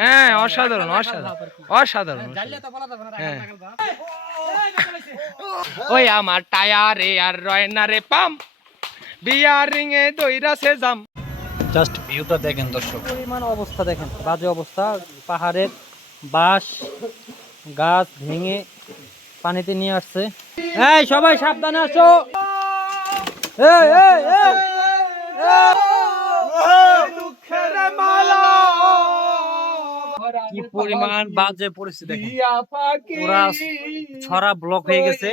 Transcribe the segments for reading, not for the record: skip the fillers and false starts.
হ্যাঁ অসাধারণ অসাধারণ অসাধারণ হ্যাঁ। ওই আমার টায়ারে আর রয় না রে পাম বিয়ারিং এ দইরাছে জাম। জাস্ট ভিউটা দেখেন দর্শক, পরিমাণ অবস্থা দেখেন, বাজে অবস্থা। পাহাড়ের বাঁশ গাছ ভেঙে পানিতে নিয়ে আসছে। এই সবাই সাবধানে আসো। এই এই এই কি পরিমাণ বাজে পরিস্থিতি দেখেন, পুরা ছড়া ব্লক হয়ে গেছে।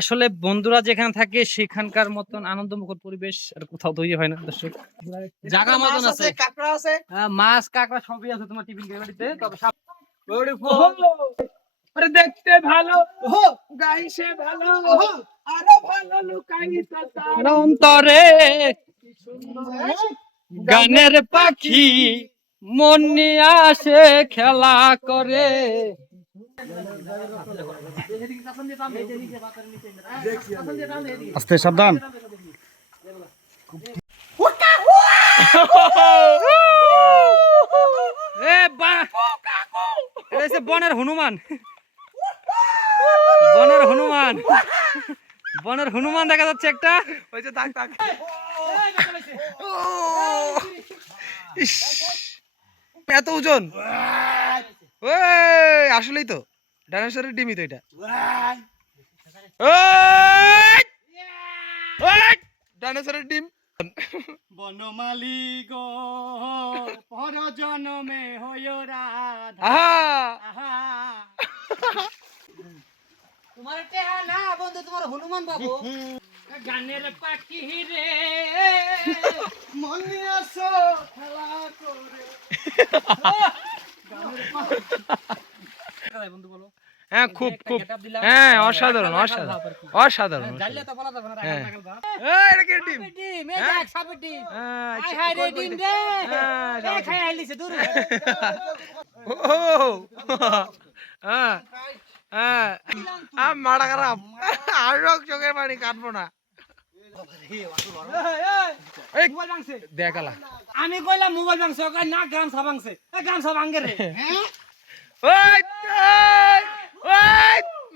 আসলে বন্ধুরা যেখানে থাকে সেখানকার মতন আনন্দমুখর পরিবেশ আর কোথাও তৈরি হয় না দর্শক। জায়গা মতন আছে, কাঁকড়া আছে, মাছ কাঁকড়া সবই আছে তোমার টিফিন গাড়িতে। তবে আরে দেখতে ভালো গাইছে ভালো আরো ভালো লুকাইছে তার অন্তরে গানের পাখি মন নিয়ে আসে খেলা করে। আস্তে সাবধান। বনের হনুমান, বনের হনুমান, বনের হনুমান দেখা যাচ্ছে একটা। ওই যে তাক তাক এত ওজন, ওই আসলেই তো ডাইনোসরের ডিমই তো এটা। ডাইনোসরের ডিম। বনমালী গো পর জনমে হইও রাধা। আহা তোমার টেহা না বন্ধু, তোমার হনুমান বাবু। গানের পাখি রে মনে আসো খেলা করে। বন্ধু বলো। হ্যাঁ খুব খুব হ্যাঁ অসাধারণ অসাধারণ অসাধারণ। মারা খারাপ আর চোখের পানি কাটবো না। দেখালা আমি কইলাম মোবাইল ভাঙছে, না গামছা ভাঙছে। গামছা ভাঙে রে।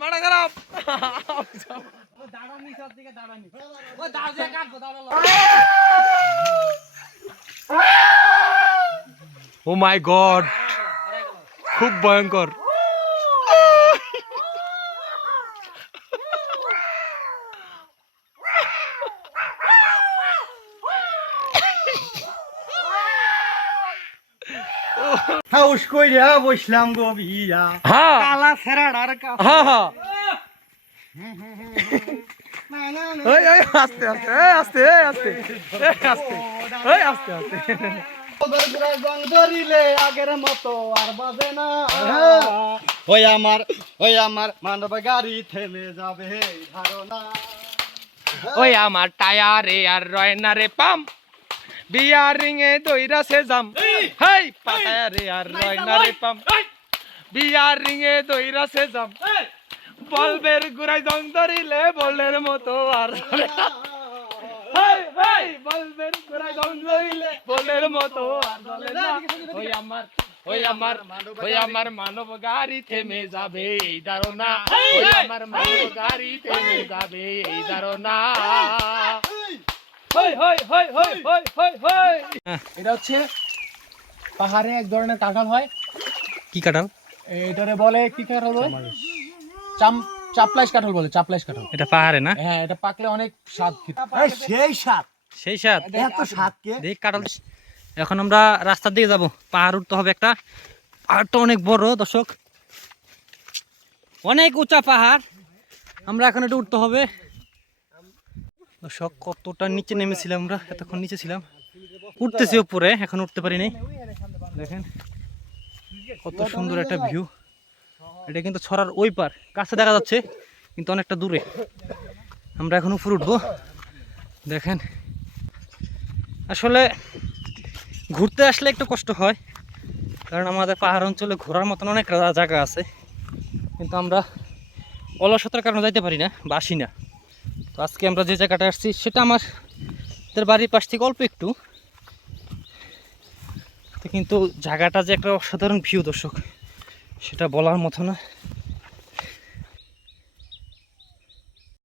মারা খারাপ। ও মাই গড, খুব ভয়ঙ্কর। হাউস কইরা বসলাম গো বিয়া কালা ফেরাডার কাছে। আস্তে আস্তে আস্তে আস্তে আস্তে আস্তে আস্তে ধরিলে আগের মতো আর বাজে না। ওই আমার মানব গাড়ি থেমে যাবে ধারণা। ওই আমার টায়ারে আর রয় না রে পাম বিয়ারিং এ দইরাছে জাম। হেই টায়ারে আর রয় না রে পাম বিয়ারিং এ দইরাছে জাম। বলবের গুড়াই জং ধরিলে বলের মতো আর চলে না। বলবের গুড়াই জং ধরিলে বলের মতো আর চলে না। ওই আমার মানব গাড়ি থেমে যাবে এই ধারণা। ওই আমার মানব গাড়ি থেমে যাবে এই ধারণা। এটা হচ্ছে পাহাড়ে এক ধরনের কাঁঠাল হয়। কি কাঁঠাল? এটারে বলে কি কাঁঠাল বলে? চাপলাইশ কাঁঠাল বলে, চাপলাইশ কাঁঠাল। এটা পাহাড়ে না? হ্যাঁ, এটা পাকলে অনেক স্বাদ। সেই স্বাদ, সেই স্বাদ। এত স্বাদ কে দেখ কাঁঠাল। এখন আমরা রাস্তার দিকে যাব, পাহাড় উঠতে হবে একটা। পাহাড়টা অনেক বড় দর্শক, অনেক উঁচা পাহাড়। আমরা এখন এটা উঠতে হবে দর্শক। কতটা নিচে নেমেছিলাম আমরা, এতক্ষণ নিচে ছিলাম, উঠতেছি উপরে, এখন উঠতে পারিনি। দেখেন কত সুন্দর একটা ভিউ। এটা কিন্তু ছড়ার ওই পার, কাছে দেখা যাচ্ছে কিন্তু অনেকটা দূরে। আমরা এখন উপরে উঠবো। দেখেন আসলে ঘুরতে আসলে একটু কষ্ট হয়, কারণ আমাদের পাহাড় অঞ্চলে ঘোরার মতন অনেক জায়গা আছে, কিন্তু আমরা অলসতার কারণে যাইতে পারি না বা আসি না। তো আজকে আমরা যে জায়গাটা আসছি সেটা আমাদের বাড়ির পাশ থেকে অল্প একটু কিন্তু জায়গাটা যে একটা অসাধারণ ভিউ দর্শক, সেটা বলার মতো না।